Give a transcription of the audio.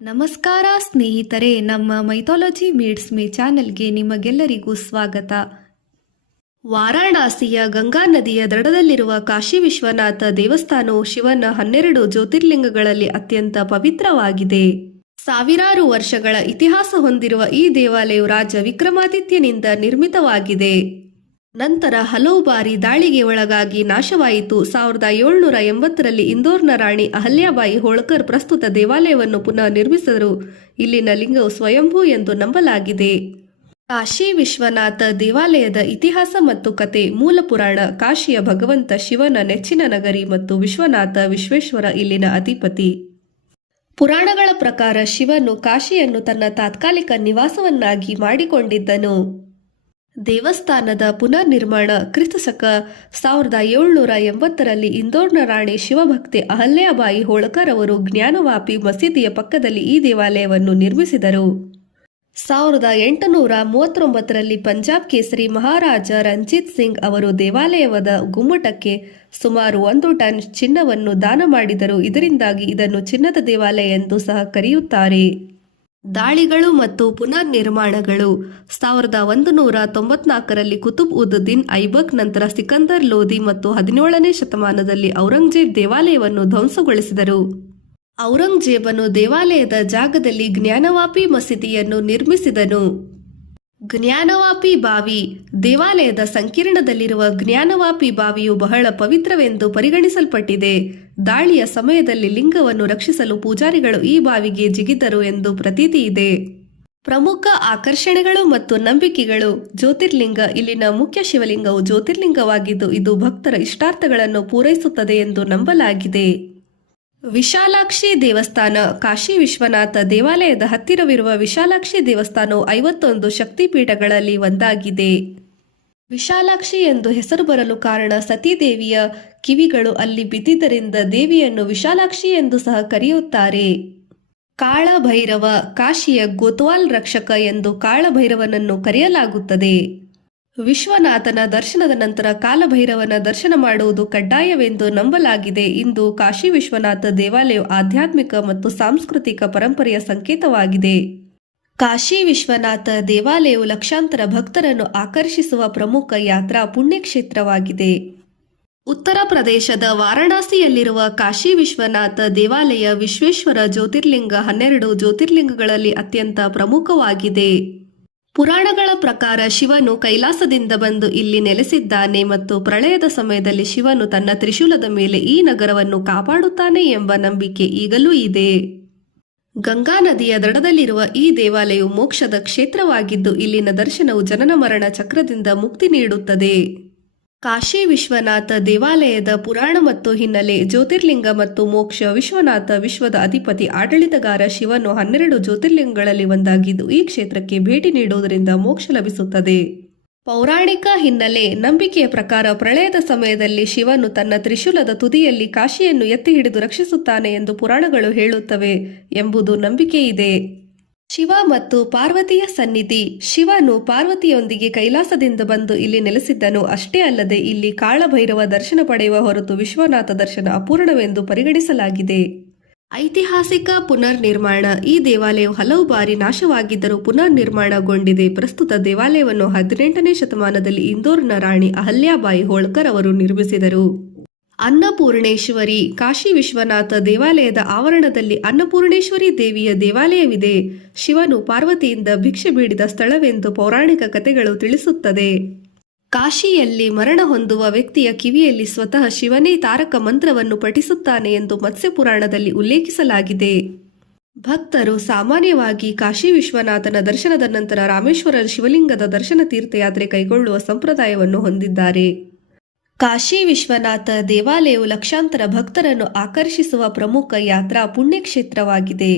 ನಮಸ್ಕಾರ ಸ್ನೇಹಿತರೆ, ನಮ್ಮ ಮೈಥಾಲಜಿ ಮೀಡ್ಸ್ ಮೀ ಚಾನೆಲ್ಗೆ ನಿಮಗೆಲ್ಲರಿಗೂ ಸ್ವಾಗತ. ವಾರಾಣಸಿಯ ಗಂಗಾ ನದಿಯ ದಡದಲ್ಲಿರುವ ಕಾಶಿ ವಿಶ್ವನಾಥ ದೇವಸ್ಥಾನವು ಶಿವನ 12 ಜ್ಯೋತಿರ್ಲಿಂಗಗಳಲ್ಲಿ ಅತ್ಯಂತ ಪವಿತ್ರವಾಗಿದೆ. ಸಾವಿರಾರು ವರ್ಷಗಳ ಇತಿಹಾಸ ಹೊಂದಿರುವ ಈ ದೇವಾಲಯವು ರಾಜ ವಿಕ್ರಮಾದಿತ್ಯನಿಂದ ನಿರ್ಮಿತವಾಗಿದೆ. ನಂತರ ಹಲವು ಬಾರಿ ದಾಳಿಗೆ ಒಳಗಾಗಿ ನಾಶವಾಯಿತು. 1780ರಲ್ಲಿ ಇಂದೋರ್ನ ರಾಣಿ ಅಹಲ್ಯಾಬಾಯಿ ಹೋಳ್ಕರ್ ಪ್ರಸ್ತುತ ದೇವಾಲಯವನ್ನು ಪುನಃ ನಿರ್ಮಿಸಿದರು. ಇಲ್ಲಿನ ಲಿಂಗವು ಸ್ವಯಂಭೂ ಎಂದು ನಂಬಲಾಗಿದೆ. ಕಾಶಿ ವಿಶ್ವನಾಥ ದೇವಾಲಯದ ಇತಿಹಾಸ ಮತ್ತು ಕತೆ. ಮೂಲ ಪುರಾಣ. ಕಾಶಿಯ ಭಗವಂತ ಶಿವನ ನೆಚ್ಚಿನ ನಗರಿ ಮತ್ತು ವಿಶ್ವನಾಥ ವಿಶ್ವೇಶ್ವರ ಇಲ್ಲಿನ ಅಧಿಪತಿ. ಪುರಾಣಗಳ ಪ್ರಕಾರ ಶಿವನು ಕಾಶಿಯನ್ನು ತನ್ನ ತಾತ್ಕಾಲಿಕ ನಿವಾಸವನ್ನಾಗಿ ಮಾಡಿಕೊಂಡಿದ್ದನು. ದೇವಸ್ಥಾನದ ಪುನರ್ ನಿರ್ಮಾಣ. ಕ್ರಿಸ್ತಶಕ 1780ರಲ್ಲಿ ಇಂದೋರ್ನ ರಾಣಿ ಶಿವಭಕ್ತೆ ಅಹಲ್ಯಾಬಾಯಿ ಹೋಳ್ಕರ್ ಅವರು ಜ್ಞಾನವಾಪಿ ಮಸೀದಿಯ ಪಕ್ಕದಲ್ಲಿ ಈ ದೇವಾಲಯವನ್ನು ನಿರ್ಮಿಸಿದರು. 1839ರಲ್ಲಿ ಪಂಜಾಬ್ ಕೇಸರಿ ಮಹಾರಾಜ ರಂಜಿತ್ ಸಿಂಗ್ ಅವರು ದೇವಾಲಯದ ಗುಮ್ಮಟಕ್ಕೆ ಸುಮಾರು 1 ಟನ್ ಚಿನ್ನವನ್ನು ದಾನ ಮಾಡಿದರು. ಇದರಿಂದಾಗಿ ಇದನ್ನು ಚಿನ್ನದ ದೇವಾಲಯ ಎಂದು ಸಹ ಕರೆಯುತ್ತಾರೆ. ದಾಳಿಗಳು ಮತ್ತು ಪುನರ್ ನಿರ್ಮಾಣಗಳು. 1194ರಲ್ಲಿ ಕುತುಬ್ ಉದ್ ದಿನ್ ಐಬಕ್, ನಂತರ ಸಿಕಂದರ್ ಲೋಧಿ ಮತ್ತು 17ನೇ ಶತಮಾನದಲ್ಲಿ ಔರಂಗಜೇಬ್ ದೇವಾಲಯವನ್ನು ಧ್ವಂಸಗೊಳಿಸಿದರು. ಔರಂಗಜೇಬನು ದೇವಾಲಯದ ಜಾಗದಲ್ಲಿ ಜ್ಞಾನವಾಪಿ ಮಸೀದಿಯನ್ನು ನಿರ್ಮಿಸಿದನು. ಜ್ಞಾನವಾಪಿ ಬಾವಿ. ದೇವಾಲಯದ ಸಂಕೀರ್ಣದಲ್ಲಿರುವ ಜ್ಞಾನವಾಪಿ ಬಾವಿಯು ಬಹಳ ಪವಿತ್ರವೆಂದು ಪರಿಗಣಿಸಲ್ಪಟ್ಟಿದೆ. ದಾಳಿಯ ಸಮಯದಲ್ಲಿ ಲಿಂಗವನ್ನು ರಕ್ಷಿಸಲು ಪೂಜಾರಿಗಳು ಈ ಬಾವಿಗೆ ಜಿಗಿದರು ಎಂದು ಪ್ರತೀತಿ ಇದೆ. ಪ್ರಮುಖ ಆಕರ್ಷಣೆಗಳು ಮತ್ತು ನಂಬಿಕೆಗಳು. ಜ್ಯೋತಿರ್ಲಿಂಗ. ಇಲ್ಲಿನ ಮುಖ್ಯ ಶಿವಲಿಂಗವು ಜ್ಯೋತಿರ್ಲಿಂಗವಾಗಿದ್ದು ಇದು ಭಕ್ತರ ಇಷ್ಟಾರ್ಥಗಳನ್ನು ಪೂರೈಸುತ್ತದೆ ಎಂದು ನಂಬಲಾಗಿದೆ. ವಿಶಾಲಾಕ್ಷಿ ದೇವಸ್ಥಾನ. ಕಾಶಿ ವಿಶ್ವನಾಥ ದೇವಾಲಯದ ಹತ್ತಿರವಿರುವ ವಿಶಾಲಾಕ್ಷಿ ದೇವಸ್ಥಾನವು 51 ಶಕ್ತಿಪೀಠಗಳಲ್ಲಿ ಒಂದಾಗಿದೆ. ವಿಶಾಲಾಕ್ಷಿ ಎಂದು ಹೆಸರು ಬರಲು ಕಾರಣ ಸತೀದೇವಿಯ ಕಿವಿಗಳು ಅಲ್ಲಿ ಬಿದ್ದಿದ್ದರಿಂದ ದೇವಿಯನ್ನು ವಿಶಾಲಾಕ್ಷಿ ಎಂದು ಸಹ ಕರೆಯುತ್ತಾರೆ. ಕಾಳಭೈರವ. ಕಾಶಿಯ ಗೋತ್ವಾಲ್ ರಕ್ಷಕ ಎಂದು ಕಾಳಭೈರವನನ್ನು ಕರೆಯಲಾಗುತ್ತದೆ. ವಿಶ್ವನಾಥನ ದರ್ಶನದ ನಂತರ ಕಾಲಭೈರವನ ದರ್ಶನ ಮಾಡುವುದು ಕಡ್ಡಾಯವೆಂದು ನಂಬಲಾಗಿದೆ. ಇಂದು ಕಾಶಿ ವಿಶ್ವನಾಥ ದೇವಾಲಯವು ಆಧ್ಯಾತ್ಮಿಕ ಮತ್ತು ಸಾಂಸ್ಕೃತಿಕ ಪರಂಪರೆಯ ಸಂಕೇತವಾಗಿದೆ. ಕಾಶಿ ವಿಶ್ವನಾಥ ದೇವಾಲಯವು ಲಕ್ಷಾಂತರ ಭಕ್ತರನ್ನು ಆಕರ್ಷಿಸುವ ಪ್ರಮುಖ ಯಾತ್ರಾ ಪುಣ್ಯಕ್ಷೇತ್ರವಾಗಿದೆ. ಉತ್ತರ ಪ್ರದೇಶದ ವಾರಾಣಸಿಯಲ್ಲಿರುವ ಕಾಶಿ ವಿಶ್ವನಾಥ ದೇವಾಲಯ ವಿಶ್ವೇಶ್ವರ ಜ್ಯೋತಿರ್ಲಿಂಗ 12 ಜ್ಯೋತಿರ್ಲಿಂಗಗಳಲ್ಲಿ ಅತ್ಯಂತ ಪ್ರಮುಖವಾಗಿದೆ. ಪುರಾಣಗಳ ಪ್ರಕಾರ ಶಿವನು ಕೈಲಾಸದಿಂದ ಬಂದು ಇಲ್ಲಿ ನೆಲೆಸಿದ್ದಾನೆ ಮತ್ತು ಪ್ರಳಯದ ಸಮಯದಲ್ಲಿ ಶಿವನು ತನ್ನ ತ್ರಿಶೂಲದ ಮೇಲೆ ಈ ನಗರವನ್ನು ಕಾಪಾಡುತ್ತಾನೆ ಎಂಬ ನಂಬಿಕೆ ಈಗಲೂ ಇದೆ. ಗಂಗಾ ನದಿಯ ದಡದಲ್ಲಿರುವ ಈ ದೇವಾಲಯವು ಮೋಕ್ಷದ ಕ್ಷೇತ್ರವಾಗಿದ್ದು ಇಲ್ಲಿನ ದರ್ಶನವು ಜನನ ಮರಣ ಚಕ್ರದಿಂದ ಮುಕ್ತಿ ನೀಡುತ್ತದೆ. ಕಾಶಿ ವಿಶ್ವನಾಥ ದೇವಾಲಯದ ಪುರಾಣ ಮತ್ತು ಹಿನ್ನೆಲೆ. ಜ್ಯೋತಿರ್ಲಿಂಗ ಮತ್ತು ಮೋಕ್ಷ. ವಿಶ್ವನಾಥ ವಿಶ್ವದ ಅಧಿಪತಿ, ಆಡಳಿತಗಾರ. ಶಿವನು 12 ಜ್ಯೋತಿರ್ಲಿಂಗಗಳಲ್ಲಿ ಒಂದಾಗಿದ್ದು ಈ ಕ್ಷೇತ್ರಕ್ಕೆ ಭೇಟಿ ನೀಡುವುದರಿಂದ ಮೋಕ್ಷ ಲಭಿಸುತ್ತದೆ. ಪೌರಾಣಿಕ ಹಿನ್ನೆಲೆ. ನಂಬಿಕೆಯ ಪ್ರಕಾರ ಪ್ರಳಯದ ಸಮಯದಲ್ಲಿ ಶಿವನು ತನ್ನ ತ್ರಿಶೂಲದ ತುದಿಯಲ್ಲಿ ಕಾಶಿಯನ್ನು ಎತ್ತಿ ಹಿಡಿದು ರಕ್ಷಿಸುತ್ತಾನೆ ಎಂದು ಪುರಾಣಗಳು ಹೇಳುತ್ತವೆ ಎಂಬುದು ನಂಬಿಕೆಯಿದೆ. ಶಿವ ಮತ್ತು ಪಾರ್ವತಿಯ ಸನ್ನಿಧಿ. ಶಿವನು ಪಾರ್ವತಿಯೊಂದಿಗೆ ಕೈಲಾಸದಿಂದ ಬಂದು ಇಲ್ಲಿ ನೆಲೆಸಿದ್ದನು. ಅಷ್ಟೇ ಅಲ್ಲದೆ ಇಲ್ಲಿ ಕಾಳಭೈರವ ದರ್ಶನ ಪಡೆಯುವ ಹೊರತು ವಿಶ್ವನಾಥ ದರ್ಶನ ಅಪೂರ್ಣವೆಂದು ಪರಿಗಣಿಸಲಾಗಿದೆ. ಐತಿಹಾಸಿಕ ಪುನರ್ ನಿರ್ಮಾಣ. ಈ ದೇವಾಲಯವು ಹಲವು ಬಾರಿ ನಾಶವಾಗಿದ್ದರೂ ಪುನರ್ ನಿರ್ಮಾಣಗೊಂಡಿದೆ. ಪ್ರಸ್ತುತ ದೇವಾಲಯವನ್ನು 18ನೇ ಶತಮಾನದಲ್ಲಿ ಇಂದೋರ್ನ ರಾಣಿ ಅಹಲ್ಯಾಬಾಯಿ ಹೋಳ್ಕರ್ ಅವರು ನಿರ್ಮಿಸಿದರು. ಅನ್ನಪೂರ್ಣೇಶ್ವರಿ. ಕಾಶಿ ವಿಶ್ವನಾಥ ದೇವಾಲಯದ ಆವರಣದಲ್ಲಿ ಅನ್ನಪೂರ್ಣೇಶ್ವರಿ ದೇವಿಯ ದೇವಾಲಯವಿದೆ. ಶಿವನು ಪಾರ್ವತಿಯಿಂದ ಭಿಕ್ಷೆ ಬೇಡಿದ ಸ್ಥಳವೆಂದು ಪೌರಾಣಿಕ ಕಥೆಗಳು ತಿಳಿಸುತ್ತದೆ. ಕಾಶಿಯಲ್ಲಿ ಮರಣ ಹೊಂದುವ ವ್ಯಕ್ತಿಯ ಕಿವಿಯಲ್ಲಿ ಸ್ವತಃ ಶಿವನೇ ತಾರಕ ಮಂತ್ರವನ್ನು ಪಠಿಸುತ್ತಾನೆ ಎಂದು ಮತ್ಸ್ಯ ಪುರಾಣದಲ್ಲಿ ಉಲ್ಲೇಖಿಸಲಾಗಿದೆ. ಭಕ್ತರು ಸಾಮಾನ್ಯವಾಗಿ ಕಾಶಿ ವಿಶ್ವನಾಥನ ದರ್ಶನದ ನಂತರ ರಾಮೇಶ್ವರ ಶಿವಲಿಂಗದ ದರ್ಶನ ತೀರ್ಥಯಾತ್ರೆ ಕೈಗೊಳ್ಳುವ ಸಂಪ್ರದಾಯವನ್ನು ಹೊಂದಿದ್ದಾರೆ. ಕಾಶಿ ವಿಶ್ವನಾಥ ದೇವಾಲಯವು ಲಕ್ಷಾಂತರ ಭಕ್ತರನ್ನು ಆಕರ್ಷಿಸುವ ಪ್ರಮುಖ ಯಾತ್ರಾ ಪುಣ್ಯಕ್ಷೇತ್ರವಾಗಿದೆ.